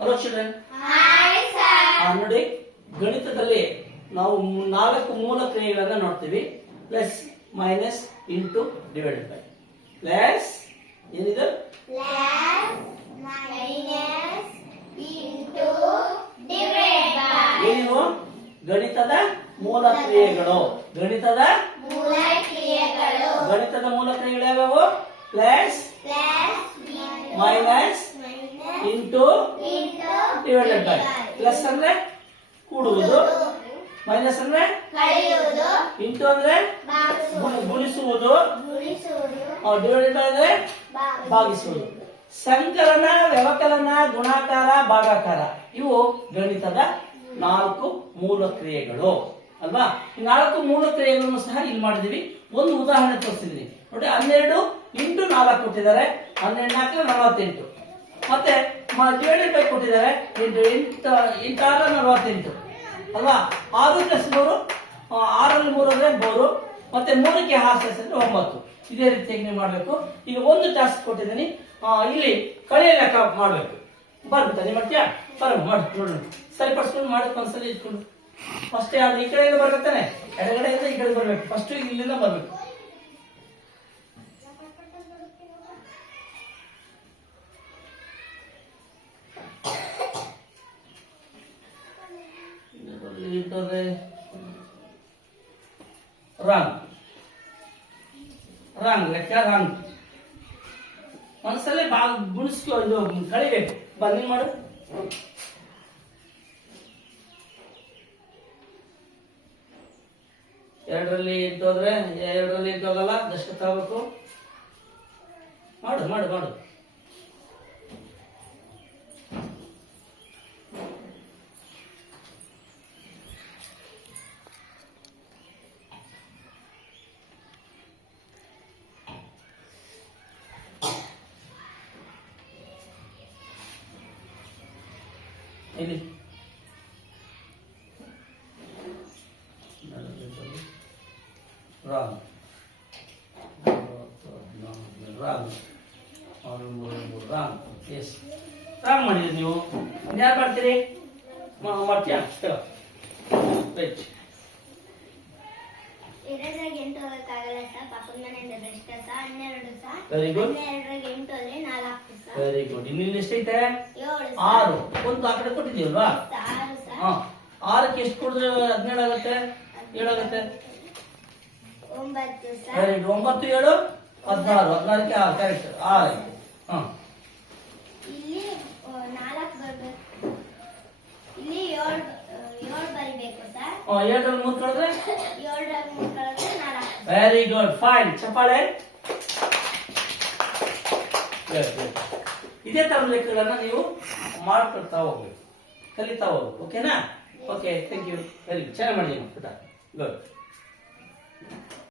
Hello children. ನೋಡಿ ಗಣಿತದಲ್ಲಿ ನಾವು ನಾಲ್ಕು ಮೂಲ ಕ್ರಿಯೆಗಳನ್ನ ನೋಡ್ತೀವಿ. Plus minus into divided by. Plus ಏನಿದು. ಏನಿವು? ಗಣಿತದ ಮೂಲ ಕ್ರಿಯೆಗಳು. ಗಣಿತದ? ಗಣಿತದ ಮೂಲ ಕ್ರಿಯೆಗಳು ಯಾವ್ಯಾವು? Plus plus minus into divided by plus ಅಂದ್ರೆ ಕೂಡುವುದು. ಮೈನಸ್ ಅಂದ್ರೆ ಇಂಟು ಅಂದ್ರೆ ಗುಣಿಸುವುದು. ಡಿವೈಡೆಡ್ ಬೈ ಅಂದ್ರೆ ಭಾಗಿಸುವುದು ಸಂಕಲನ ವ್ಯವಕಲನ ಗುಣಾಕಾರ ಭಾಗಾಕಾರ ಇವು ಗಣಿತದ ನಾಲ್ಕು ಮೂಲ ಕ್ರಿಯೆಗಳು. ಅಲ್ವಾ? ಈ ನಾಲ್ಕು ಮೂಲ ಕ್ರಿಯೆಗಳನ್ನು ಸಹ ಇಲ್ಲಿ ಮಾಡಿದೀವಿ ಒಂದು ಉದಾಹರಣೆ ತೋರಿಸಿದ್ವಿ ನೋಡಿ ಹನ್ನೆರಡು ಇಂಟು ನಾಲ್ಕು ಕೊಟ್ಟಿದ್ದಾರೆ. ಹನ್ನೆರಡು ನಾಲ್ಕು ನಲವತ್ತೆಂಟು. ಮತ್ತೆ ಡಿವೈಡೆಡ್ ಬೈ ಕೊಟ್ಟಿದ್ದಾರೆ. ಎಂಟು ಎಂಟು ಎಂಟಾರ ನಲವತ್ತೆಂಟು. ಅಲ್ವಾ? ಆರು ಪ್ಲಸ್ ಮೂರು ಆರಲ್ಲಿ ಮೂರು ಅಂದ್ರೆ ಮೂರು. ಮತ್ತೆ ಮೂರಕ್ಕೆ ಹಾಸ್ಟೆಸ್ ಅಂದ್ರೆ ಒಂಬತ್ತು. ಇದೇ ರೀತಿಯಾಗಿ ನೀವು ಮಾಡಬೇಕು? ಈಗ ಒಂದು ಟಾಸ್ಕ್ ಕೊಟ್ಟಿದ್ದೀನಿ. ಇಲ್ಲಿ ಕಳೆಯ ಲೆಕ್ಕ ಮಾಡಬೇಕು. ಬರುತ್ತೆ? ನಿಮ್ಮ ಮಾಡ್ತೀಯಾ ಮಾಡಿ, ನೋಡೋಣ. ಸರಿಪಡಿಸ್ಕೊಂಡು ಮಾಡಿ ಒಂದ್ಸಲ ಇಟ್ಕೊಂಡು. ಫಸ್ಟ್ ಯಾವ್ದು ಈ ಕಡೆಯಿಂದ ಬರ್ಬೇಕಾನೆ ಎಡಗಡೆಯಿಂದ ಈ ಕಡೆ ಬರ್ಬೇಕು. ಫಸ್ಟ್ ಇಲ್ಲಿಂದ ಬರ್ಬೇಕು. ಇರ್ತದೆ ರಾಂಗ್ ರಾಂಗ್ ಲೆಕ್ಕ ರಾಂಗ್ ಮನಸ್ಸಲ್ಲೇ ಬಾ ಗುಣಿಸ್ಕೊ ಇದು ಕಳಿಬೇಕು ಬನ್ನಿ ಮಾಡು. ಎರಡರಲ್ಲಿ ಹೋದ್ರೆ, ಎರಡರಲ್ಲಿ ಎಂಟು ದಷ್ಟ ದಶ ತಗೋಬೇಕು. ಮಾಡು ಮಾಡು ಮಾಡು. ಇಲ್ಲಿ ರಾಂಗ್ ರಾಂಗ್ ಆರು ಮೂರು ಮೂರು ರಾಂಗ್ ಎಸ್ ರಾಂಗ್ ಮಾಡಿದ್ರಿ ನೀವು ಯಾರು ಮಾಡ್ತೀರಿ ಮಾ- ಮಾಡ್ತೀಯಾ ತಗೋ ರೈಟ್ ಎರಡರಾಗ ಎಂಟು ಹೋಗಕ್ಕಾಗಲ್ಲ ಸರ್ ಪಾಪದ ಮನೆಯಿಂದ ಬೆಸ್ಟ್ ಸರ್ ಹನ್ನೆರಡು ಸರ್ Very good. ಹನ್ನೆರಡರಾಗ ಎಂಟು ಹೋದ್ರೆ ನಾಲ್ಕು ಸರ್ ವೆರಿ ಗುಡ್ ಇನ್ನಿಲ್ಲಿ ಎಷ್ಟೈತೆ ಏಳು ಆರು. ಒಂದು ಆ ಕಡೆ ಕೊಟ್ಟಿದ್ದೀವಲ್ವಾ? ಆರು ಸರ್ ಆರಕ್ಕೆ ಎಷ್ಟು ಕೊಡಿದ್ರೆ ಹದಿನೇಳು ಆಗುತ್ತೆ? ಒಂಬತ್ತು ಸರ್ ವೆರಿ ಗುಡ್ ಒಂಬತ್ತು ಏಳು? ಹದಿನಾರು. ಹದಿನಾರಕ್ಕೆ ಆರು. ಕರೆಕ್ಟ್ ಆರು ಹಾ. ಇಲ್ಲಿ ನಾಲ್ಕು ಬರ್ಬೇಕು. ಇಲ್ಲಿ ಏಳು ಏಳು ಬರಿಬೇಕು ಸರ್ ಆ, ಏಳರಲ್ಲಿ ಮೂರು ಕಳೆದ್ರೆ? ನಾಲ್ಕು ವೆರಿ ಗುಡ್ ಫೈನ್ ಚಪ್ಪಾಳೆ. ಇದೇ ತರ ಲೆಕ್ಕಗಳನ್ನು ನೀವು ಮಾಡ್ಕೊಳ್ತಾ ಹೋಗ್ಬೇಕು. ಕಲಿತಾ ಹೋಗ್ಬೇಕು. ಓಕೆನಾ? ಓಕೆ ಥ್ಯಾಂಕ್ ಯು ವೆರಿ ಚೆನ್ನಾಗಿ ಮಾಡಿದ್ದೀನಿ ಗುಡ್